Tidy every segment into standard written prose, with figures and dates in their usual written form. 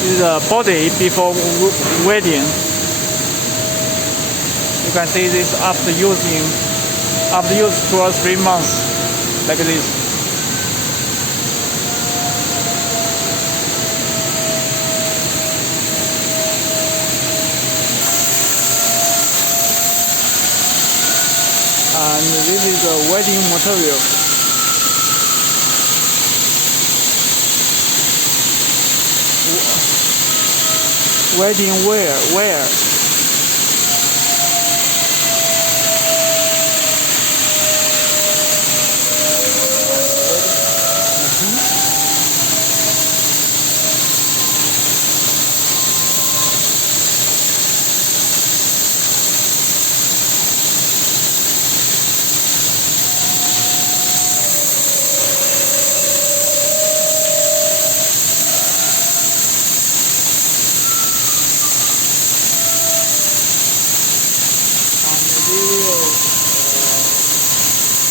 This is the body before wedding. You can see this after use 2 or 3 months, like this. And this is the wedding material. Wedding wear.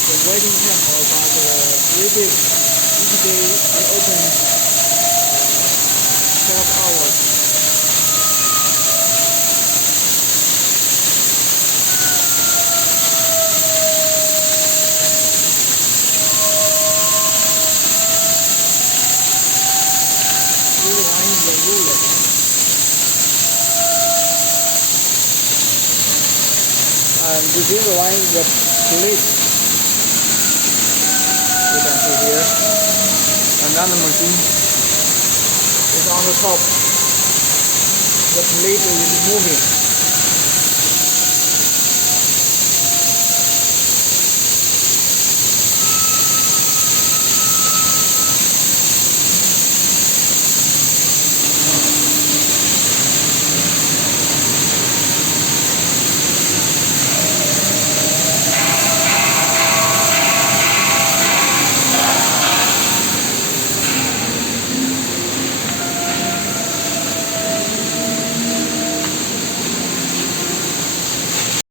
The wedding temple about 3 days. Each day we open 12 hours. This one is the ruler. And this one is the plate. You can see here. Another machine is on the top. The plate is moving.